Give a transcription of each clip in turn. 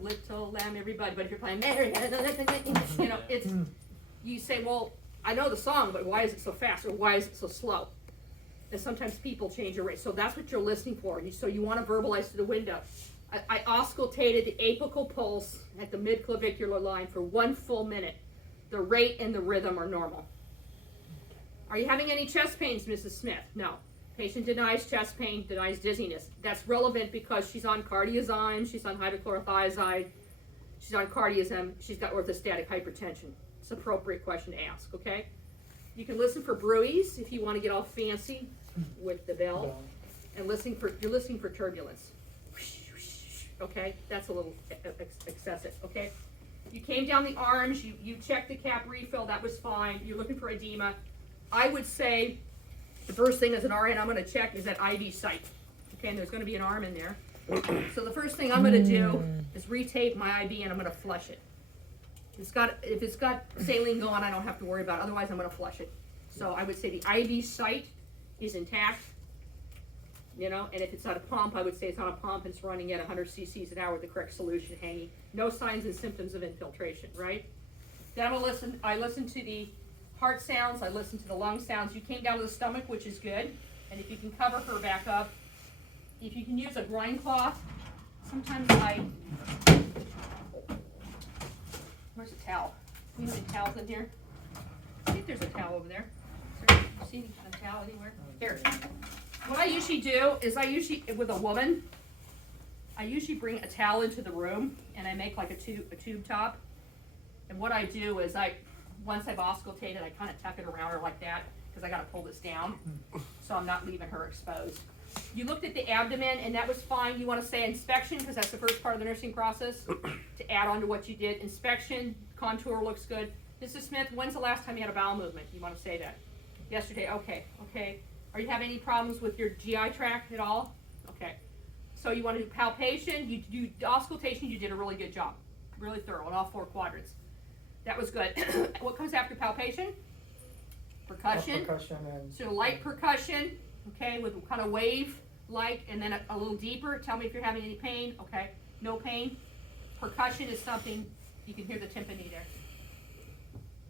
little lamb, everybody. But if you're playing Mary, you know, it's, you say, well, I know the song, but why is it so fast, or why is it so slow? And sometimes people change your rate. So that's what you're listening for. So you want to verbalize to the window. I auscultated the apical pulse at the midclavicular line for 1 full minute. The rate and the rhythm are normal. Are you having any chest pains, Mrs. Smith? No. Patient denies chest pain, denies dizziness. That's relevant because she's on cardiozyme, she's on hydrochlorothiazide, she's on cardiazem, she's got orthostatic hypertension. It's an appropriate question to ask, okay? You can listen for bruits if you want to get all fancy with the bell, and you're listening for turbulence. Okay, that's a little excessive, okay? You came down the arms, you checked the cap refill, that was fine. You're looking for edema. I would say the first thing as an RN I'm going to check is that IV site. Okay, and there's going to be an arm in there. So the first thing I'm going to do is retape my IV and I'm going to flush it. If it's got saline going, I don't have to worry about it. Otherwise, I'm going to flush it. So I would say the IV site is intact. You know, and if it's on a pump, I would say it's on a pump and it's running at 100 cc's an hour with the correct solution hanging. No signs and symptoms of infiltration, right? Then I listen to the heart sounds, I listen to the lung sounds. You came down to the stomach, which is good. And if you can cover her back up, if you can use a groin cloth, sometimes where's a towel? We have any towels in here? I think there's a towel over there. You see a towel anywhere? Here. What I usually do is with a woman, I usually bring a towel into the room and I make like a tube top. And what I do is once I've auscultated, I kind of tuck it around her like that because I got to pull this down so I'm not leaving her exposed. You looked at the abdomen and that was fine. You want to say inspection because that's the first part of the nursing process to add on to what you did. Inspection, contour looks good. Mrs. Smith, when's the last time you had a bowel movement? You want to say that. Yesterday, okay. Are you having any problems with your GI tract at all? Okay. So you want to do palpation, you do auscultation, you did a really good job. Really thorough in all 4 quadrants. That was good. What comes after palpation? Percussion. So light percussion, okay, with kind of wave-like, and then a little deeper. Tell me if you're having any pain. Okay, no pain. Percussion is something, you can hear the timpani there.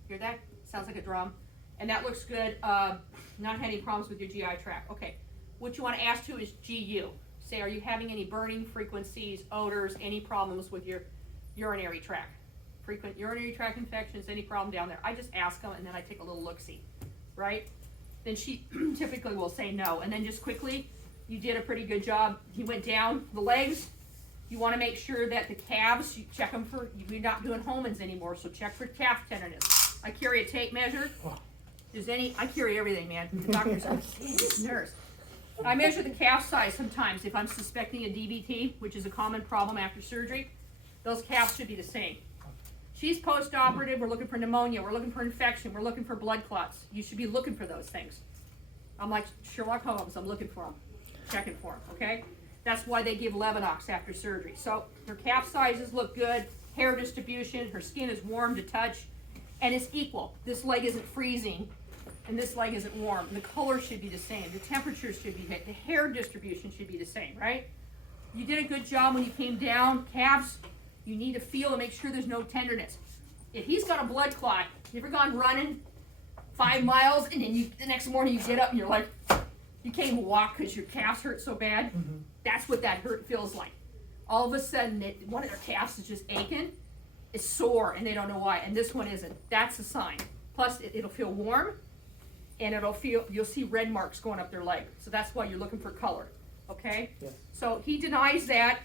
Hear that? Sounds like a drum. And that looks good. Not having any problems with your GI tract. Okay. What you want to ask to is GU. Say, are you having any burning frequencies, odors, any problems with your urinary tract? Frequent urinary tract infections, any problem down there? I just ask them and then I take a little look-see, right? Then she typically will say no. And then just quickly, you did a pretty good job. You went down the legs. You want to make sure that the calves, you check them for, you're not doing Holman's anymore, so check for calf tenderness. I carry a tape measure. I carry everything, man. The doctor's a nurse. I measure the calf size sometimes if I'm suspecting a DVT, which is a common problem after surgery. Those calves should be the same. She's post-operative. We're looking for pneumonia. We're looking for infection. We're looking for blood clots. You should be looking for those things. I'm like Sherlock Holmes. I'm looking for them, checking for them, okay? That's why they give Levinox after surgery. So her calf sizes look good, hair distribution, her skin is warm to touch, and it's equal. This leg isn't freezing. And this leg isn't warm. The color should be the same. The temperature should be hit. The hair distribution should be the same, right? You did a good job when you came down. Calves, you need to feel to make sure there's no tenderness. If he's got a blood clot, you ever gone running 5 miles and then the next morning you get up and you're like, you can't even walk because your calves hurt so bad? Mm-hmm. That's what that hurt feels like. All of a sudden, one of their calves is just aching. It's sore and they don't know why. And this one isn't. That's a sign. Plus, it'll feel warm. And you'll see red marks going up their leg. So that's why you're looking for color, okay? Yes. So he denies that,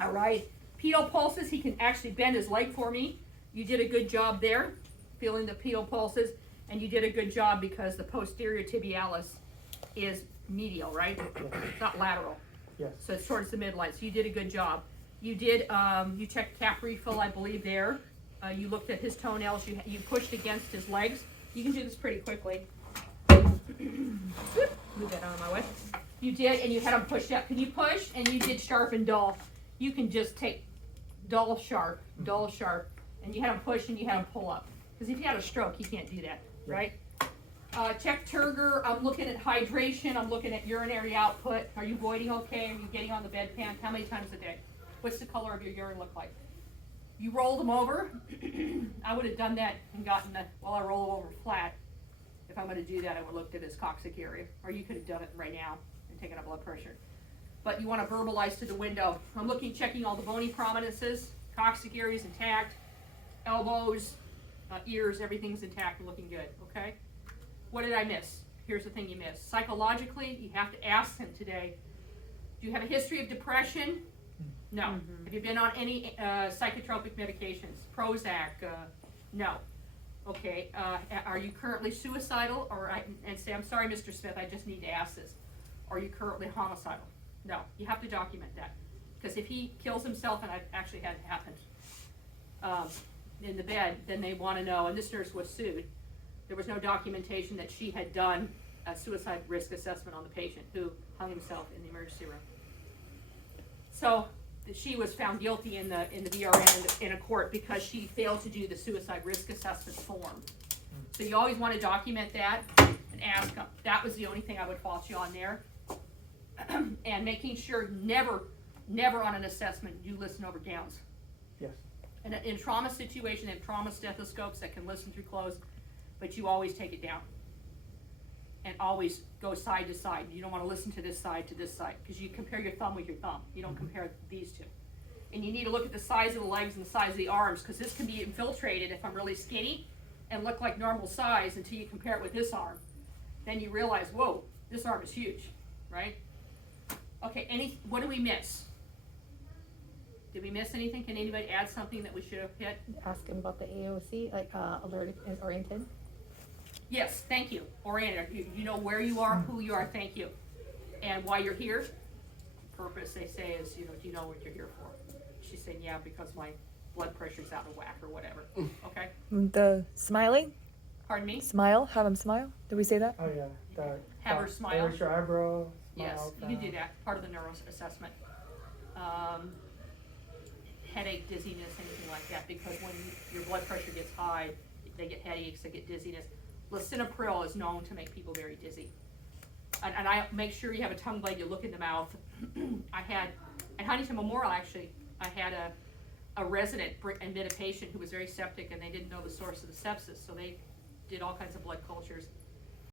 all right? Pedal pulses, he can actually bend his leg for me. You did a good job there, feeling the pedal pulses, and you did a good job because the posterior tibialis is medial, right? Yes. It's not lateral. Yes. So it's towards the midline, so you did a good job. You did, you checked cap refill, I believe, there. You looked at his toenails, you pushed against his legs. You can do this pretty quickly. Move that out of my way. You did, and you had them pushed up. Can you push? And you did sharp and dull. You can just take dull, sharp, and you had them push and you had them pull up. Because if you had a stroke, you can't do that, right? Check turgor. I'm looking at hydration. I'm looking at urinary output. Are you voiding okay? Are you getting on the bedpan? How many times a day? What's the color of your urine look like? You rolled them over. I would have done that and gotten the, well, I roll them over flat. If I'm going to do that, I would have looked at his coccyx area, or you could have done it right now and taken a blood pressure. But you want to verbalize to the window. I'm looking, checking all the bony prominences, coccyx areas intact, elbows, ears, everything's intact and looking good, okay? What did I miss? Here's the thing you missed. Psychologically, you have to ask him today, do you have a history of depression? No. Mm-hmm. Have you been on any psychotropic medications? Prozac? No. Okay. Are you currently suicidal? And say, I'm sorry, Mr. Smith, I just need to ask this. Are you currently homicidal? No. You have to document that. Because if he kills himself, and I've actually had it happen in the bed, then they want to know, and this nurse was sued, there was no documentation that she had done a suicide risk assessment on the patient who hung himself in the emergency room. So she was found guilty in the VRN in a court because she failed to do the suicide risk assessment form. So you always want to document that and ask them. That was the only thing I would fault you on there. And making sure never on an assessment you listen over gowns. Yes. And in a trauma situation, they have trauma stethoscopes that can listen through closed, but you always take it down. And always go side to side. You don't want to listen to this side, because you compare your thumb with your thumb. You don't compare these two. And you need to look at the size of the legs and the size of the arms, because this can be infiltrated if I'm really skinny and look like normal size until you compare it with this arm. Then you realize, whoa, this arm is huge, right? Okay, what do we miss? Did we miss anything? Can anybody add something that we should have hit? Ask him about the AOC, like alert is oriented. Yes, thank you. Oriented. You know where you are, who you are, thank you. And why you're here. Purpose, they say, is, do you know what you're here for? She's saying, yeah, because my blood pressure's out of whack or whatever. Okay? The smiling? Pardon me? Smile? Have him smile? Did we say that? Oh yeah. Have her smile. Raise your eyebrow. Smile. Yes, you can do that. Part of the neuro assessment. Headache, dizziness, anything like that, because when your blood pressure gets high, they get headaches, they get dizziness. Lisinopril is known to make people very dizzy. And I make sure you have a tongue blade, you look in the mouth. At Huntington Memorial, actually, I had a resident admit a patient who was very septic, and they didn't know the source of the sepsis, so they did all kinds of blood cultures.